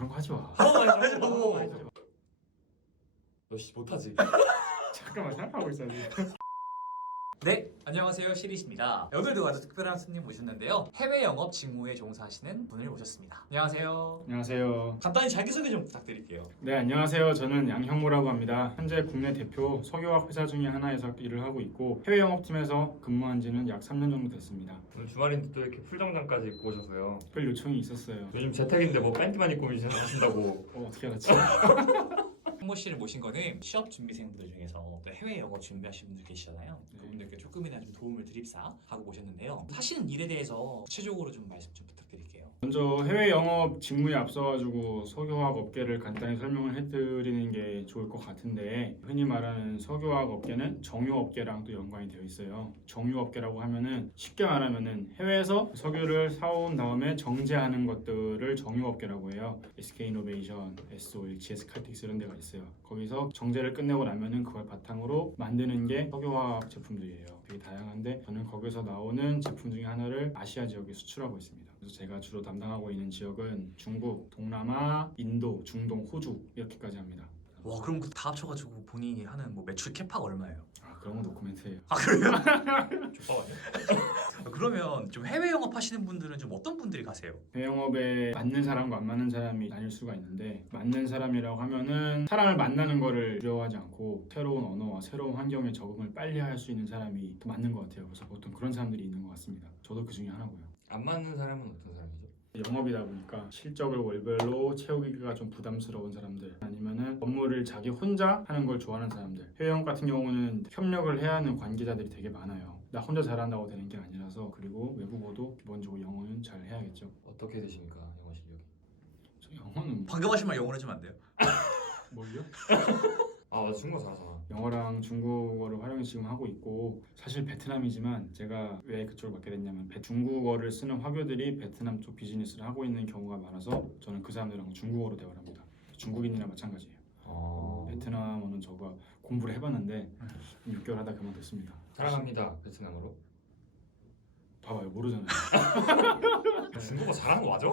그런 거 하지 마. 하지 마. 너 못하지? 잠깐만 생각하고 있어야 돼. 네, 안녕하세요. 시리시입니다. 오늘도 아주 특별한 손님 모셨는데요. 해외 영업 직무에 종사하시는 분을 모셨습니다. 안녕하세요. 안녕하세요. 간단히 자기소개 좀 부탁드릴게요. 네, 안녕하세요. 저는 양형무라고 합니다. 현재 국내 대표 석유화학 회사 중에 하나에서 일을 하고 있고 해외 영업팀에서 근무한 지는 약 3년 정도 됐습니다. 오늘 주말인데 또 이렇게 풀정장까지 입고 오셔서요. 별 요청이 있었어요. 요즘 재택인데 뭐 팬티만 입고 하신다고. 어떻게 알았지? 홍모 씨를 모신 거는 취업 준비생분들 중에서 또 해외 영어 준비하시는 분들 계시잖아요. 그분들께 조금이나 좀 도움을 드립사 하고 모셨는데요. 하시는 일에 대해서 구체적으로 좀 말씀 좀 부탁드릴게요. 먼저 해외 영업 직무에 앞서가지고 석유화학 업계를 간단히 설명을 해드리는 게 좋을 것 같은데, 흔히 말하는 석유화학 업계는 정유업계랑 또 연관이 되어 있어요. 정유업계라고 하면은 쉽게 말하면은 해외에서 석유를 사온 다음에 정제하는 것들을 정유업계라고 해요. SK이노베이션, S-오일, GS칼텍스 이런 데가 있어요. 거기서 정제를 끝내고 나면은 그걸 바탕으로 만드는 게 석유화학 제품들이에요. 되게 다양한데 저는 거기서 나오는 제품 중에 하나를 아시아 지역에 수출하고 있습니다. 그래서 제가 주로 담당하고 있는 지역은 중국, 동남아, 인도, 중동, 호주 이렇게까지 합니다. 와, 그럼 다 합쳐가지고 본인이 하는 뭐 매출 캐파가 얼마예요? 그런 건 노코멘트예요. 아, 그래요? 족밥 아니야? 그러면 좀 해외 영업 하시는 분들은 좀 어떤 분들이 가세요? 해외 영업에 맞는 사람과 안 맞는 사람이 나뉠 수가 있는데, 맞는 사람이라고 하면은 사람을 만나는 거를 두려워하지 않고 새로운 언어와 새로운 환경에 적응을 빨리 할 수 있는 사람이 더 맞는 것 같아요. 그래서 보통 그런 사람들이 있는 것 같습니다. 저도 그 중에 하나고요. 안 맞는 사람은 어떤 사람이죠? 영업이다 보니까 실적을 월별로 채우기가 좀 부담스러운 사람들, 아니면은 업무를 자기 혼자 하는 걸 좋아하는 사람들. 해외 영업 같은 경우는 협력을 해야 하는 관계자들이 되게 많아요. 나 혼자 잘한다고 되는 게 아니라서. 그리고 외국어도 기본적으로 영어는 잘 해야겠죠. 어떻게 되십니까? 영어 실력이? 저 영어는 방금 하신 말 영어로 해주면 안 돼요? 뭘요? 아, 나 중국어 잘하잖아. 영어랑 중국어를 활용해 지금 하고 있고, 사실 베트남이지만 제가 왜 그쪽을 맡게 됐냐면 중국어를 쓰는 화교들이 베트남 쪽 비즈니스를 하고 있는 경우가 많아서 저는 그 사람들하고 중국어로 대화를 합니다. 중국인이나 마찬가지예요. 베트남어는 저가 공부를 해봤는데 6개월 하다 그만뒀습니다. 사랑합니다. 베트남어로. 봐봐요, 모르잖아요. 중국어 잘하는 거 맞아?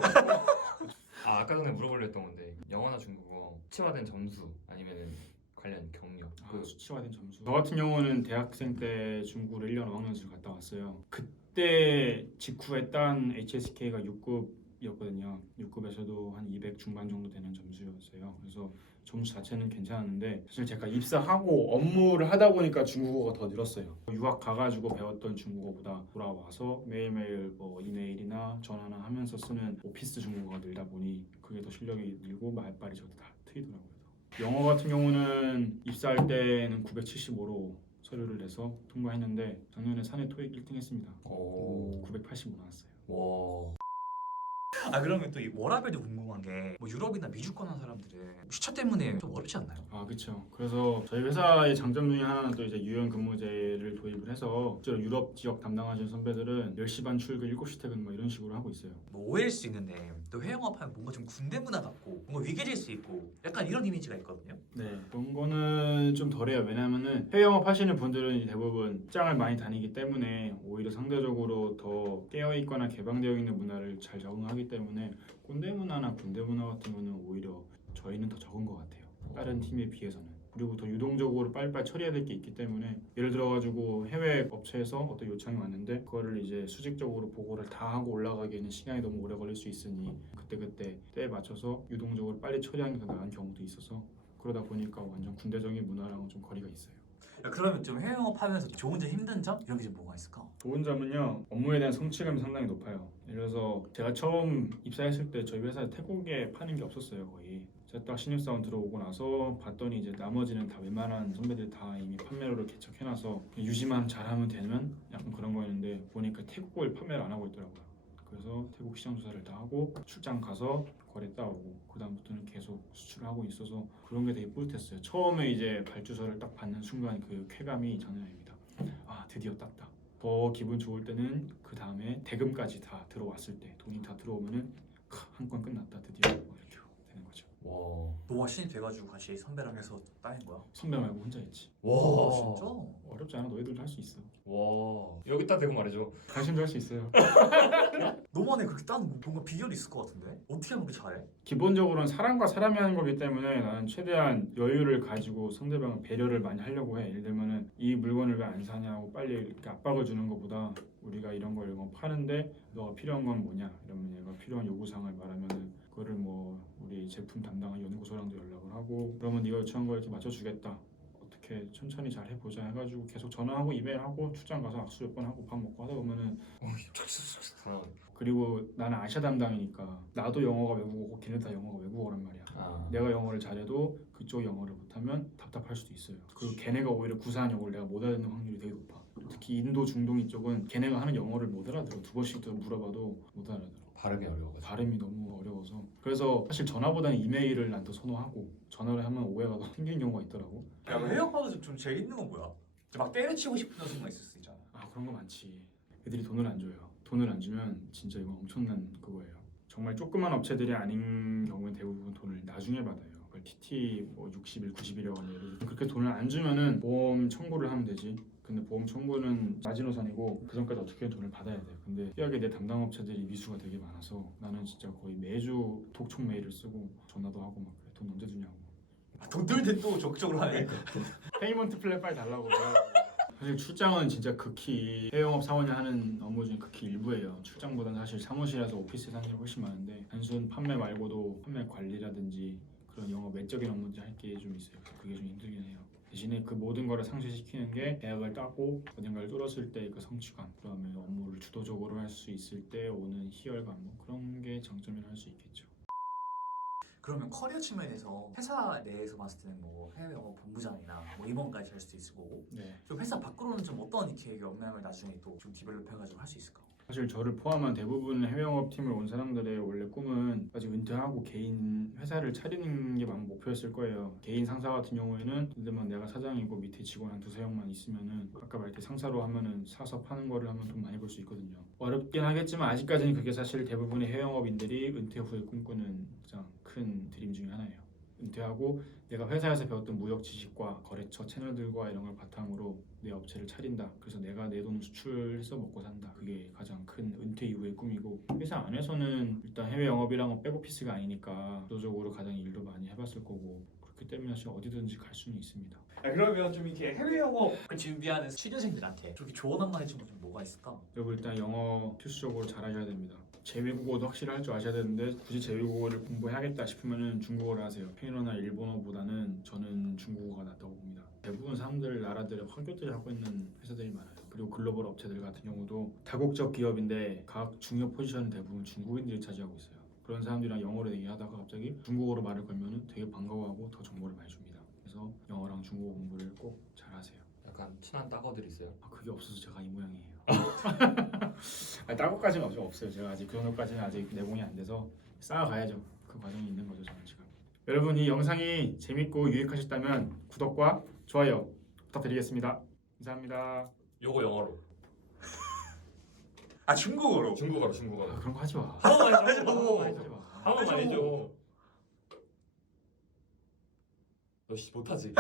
아까 전에 물어보려 했던 건데 영어나 중국어 수치화된 점수 아니면은 관련 경력 수치화된 점수. 저 같은 경우는 대학생 때 중국을 1년 어학연수를 갔다 왔어요. 그때 직후에 딴 HSK가 6급이었거든요. 6급에서도 한 200 중반 정도 되는 점수였어요. 그래서 점수 자체는 괜찮았는데, 사실 제가 입사하고 업무를 하다 보니까 중국어가 더 늘었어요. 유학 가가지고 배웠던 중국어보다 돌아와서 매일매일 뭐 이메일이나 전화나 하면서 쓰는 오피스 중국어가 늘다 보니 그게 더 실력이 늘고 말빨이 저도 다 트이더라고요. 영어 같은 경우는 입사할 때는 975로 서류를 내서 통과했는데 작년에 사내 토익 1등 했습니다. 985 나왔어요. 와. 아, 그러면 또 이 워라밸도 궁금한 게 뭐 유럽이나 미주권 한 사람들은 시차 때문에 좀 어렵지 않나요? 그렇죠. 그래서 저희 회사의 장점 중에 하나는 또 이제 유연 근무제를 도입을 해서 실제로 유럽 지역 담당하시는 선배들은 10시 반 출근, 7시 퇴근 뭐 이런 식으로 하고 있어요. 뭐 오해일 수 있는데 또 해외 영업하면 뭔가 좀 군대 문화 같고 뭔가 위계질 수 있고 약간 이런 이미지가 있거든요. 네, 그런 거는 좀 덜해요. 왜냐하면은 해외 영업 하시는 분들은 대부분 직장을 많이 다니기 때문에 오히려 상대적으로 더 깨어있거나 개방되어 있는 문화를 잘 적응하기 때문에 꼰대 문화나 군대 문화 같은 거는 오히려 저희는 더 적은 것 같아요. 다른 팀에 비해서는. 그리고 더 유동적으로 빨리빨리 처리해야 될 게 있기 때문에, 예를 들어가지고 해외 업체에서 어떤 요청이 왔는데 그거를 이제 수직적으로 보고를 다 하고 올라가기에는 시간이 너무 오래 걸릴 수 있으니 그때 때에 맞춰서 유동적으로 빨리 처리하는 게 더 나은 경우도 있어서, 그러다 보니까 완전 군대적인 문화랑은 좀 거리가 있어요. 그러면 좀 해외 영업하면서 좋은 점 힘든 점 이런 게 좀 뭐가 있을까? 좋은 점은요, 업무에 대한 성취감이 상당히 높아요. 예를 들어서 제가 처음 입사했을 때 저희 회사에 태국에 파는 게 없었어요. 거의 제가 딱 신입사원 들어오고 나서 봤더니 이제 나머지는 다 웬만한 선배들 다 이미 판매로를 개척해놔서 유지만 잘하면 되면 약간 그런 거였는데, 보니까 태국을 판매를 안 하고 있더라고요. 그래서 태국 시장 조사를 다 하고 출장 가서 거래 따오고 그 다음부터는 계속 수출하고 있어서 그런 게 되게 뿌듯했어요. 처음에 이제 발주서를 딱 받는 순간 그 쾌감이 장난 아닙니다. 드디어 땄다. 더 기분 좋을 때는 그 다음에 대금까지 다 들어왔을 때, 돈이 다 들어오면은 한 건 끝났다 드디어, 뭐 이렇게 되는 거죠. 와. 너가 신입 돼가지고 같이 선배랑 해서 따낸 거야? 선배 말고 혼자 했지. 와. 진짜? 어렵지 않아. 너희들도 할 수 있어. 와. 여기다 대고 말해줘. 당신도 할 수 있어요. 너만의 그렇게 따는 뭔가 비결이 있을 것 같은데? 어떻게 하면 그렇게 잘해? 기본적으로는 사람과 사람이 하는 거기 때문에 나는 최대한 여유를 가지고 상대방을 배려를 많이 하려고 해. 예를 들면은 이 물건을 왜 안 사냐고 빨리 이렇게 압박을 주는 것보다 우리가 이런 걸 파는데 너가 필요한 건 뭐냐 이러면 얘가 필요한 요구사항을 말하면은 그거를 뭐 우리 제품 담당한 연구소랑도 연락을 하고 그러면 네가 요청한 거 이렇게 맞춰주겠다. 어떻게 천천히 잘 해보자 해가지고 계속 전화하고 이메일하고 출장 가서 악수 몇 번 하고 밥 먹고 하다 보면은 그리고 나는 아시아 담당이니까 나도 영어가 외국어고 걔네 다 영어가 외국어란 말이야. 아. 내가 영어를 잘해도 그쪽 영어를 못하면 답답할 수도 있어요. 그리고 걔네가 오히려 구사한 영어를 내가 못 알아듣는 확률이 되게 높아. 특히 인도 중동 이쪽은 걔네가 하는 영어를 못 알아들어. 두 번씩 더 물어봐도 못 알아들어. 발음이 어려워가지고. 발음이 너무 어려워서. 그래서 사실 전화보다는 이메일을 난 더 선호하고 전화를 하면 오해가 더 생기는 경우가 있더라고. 야, 회원하면서 좀 재밌는 건 뭐야? 막 때려치고 싶은 순간 있을 수 있잖아. 아 그런 거 많지. 애들이 돈을 안 줘요. 돈을 안 주면 진짜 이거 엄청난 그거예요. 정말 조그만 업체들이 아닌 경우엔 대부분 돈을 나중에 받아요. 그걸 TT 뭐 60일, 90일이라고 하면 예를 들어 그렇게 돈을 안 주면은 보험 청구를 하면 되지. 근데 보험 청구는 마지노선이고 그 전까지 어떻게든 돈을 받아야 돼. 근데 희한하게 내 담당 업체들이 미수가 되게 많아서 나는 진짜 거의 매주 독촉 메일을 쓰고 전화도 하고 막 그래. 돈 언제 주냐고. 돈 들때 또 적극적으로 하네. 페이먼트 플랜 빨리 달라고. 사실 출장은 진짜 극히 해외 영업 사원이 하는 업무 중에 극히 일부예요. 출장보다는 사실 사무실에서 오피스에서 하는 일이 훨씬 많은데 단순 판매 말고도 판매 관리라든지 그런 영업 외적인 업무들 할 게 좀 있어요. 그래서 그게 좀 힘들긴 해요. 대신에 그 모든 거를 상쇄시키는 게 계약을 따고 어딘가를 뚫었을 때 그 성취감, 그다음에 업무를 주도적으로 할 수 있을 때 오는 희열감, 뭐 그런 게 장점이라 할 수 있겠죠. 그러면 커리어 측면에서 회사 내에서 봤을 때는 뭐 해외 영어 본부장이나 뭐 임원까지 할 수도 있을 거고 네. 그 회사 밖으로는 좀 어떤 이렇게 역량을 나중에 또 좀 디벨롭 해가지고 할 수 있을까? 사실 저를 포함한 대부분 해외 영업팀을 온 사람들의 원래 꿈은 아직 은퇴하고 개인 회사를 차리는 게 목표였을 거예요. 개인 상사 같은 경우에는 예를 들면 내가 사장이고 밑에 직원 한 두세 명만 있으면은 아까 말했듯이 상사로 하면은 사서 파는 거를 하면 돈 많이 벌 수 있거든요. 어렵긴 하겠지만 아직까지는 그게 사실 대부분의 해외 영업인들이 은퇴 후에 꿈꾸는 가장 큰 드림 중에 하나예요. 은퇴하고 내가 회사에서 배웠던 무역 지식과 거래처 채널들과 이런 걸 바탕으로 내 업체를 차린다. 그래서 내가 내 돈 수출해서 먹고 산다. 그게 가장 큰 은퇴 이후의 꿈이고 회사 안에서는 일단 해외 영업이란 건 백오피스가 아니니까 주도적으로 가장 일도 많이 해봤을 거고 그렇기 때문에 사실 어디든지 갈 수는 있습니다. 그러면 좀 이렇게 해외 영어를 준비하는 취준생들한테 좀 조언 한마디 좀 뭐가 있을까? 그리고 일단 영어 필수적으로 잘하셔야 됩니다. 제외국어도 확실히 할 줄 아셔야 되는데 굳이 제외국어를 공부해야겠다 싶으면은 중국어를 하세요. 스페인어나 일본어보다는 저는 중국어가 낫다고 봅니다. 대부분 사람들 나라들의 화교들이 하고 있는 회사들이 많아요. 그리고 글로벌 업체들 같은 경우도 다국적 기업인데 각 중요 포지션은 대부분 중국인들이 차지하고 있어요. 그런 사람들이랑 영어로 얘기하다가 갑자기 중국어로 말을 걸면은 되게 반가워하고 더 정보를 많이 줍니다. 그래서 영어랑 중국어 공부를 꼭 잘하세요. 약간 친한 따거들 있어요. 그게 없어서 제가 이 모양이에요. 따고까지는 없어요. 제가 아직 그 정도까지는 아직 내공이 안 돼서 쌓아가야죠. 그 과정이 있는 거죠, 저는 지금. 여러분 이 영상이 재밌고 유익하셨다면 구독과 좋아요 부탁드리겠습니다. 감사합니다. 요거 영어로. 아 중국어로. 중국어로 중국어로. 그런 거 하지 마. 한 번만 하지 해줘. 마. 하지 마. 한 번만 해줘. 너 씨 못하지?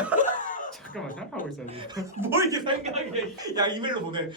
잠깐만 생각하고 있어야지. 뭐 이렇게 생각해? 야 이메일로 보내.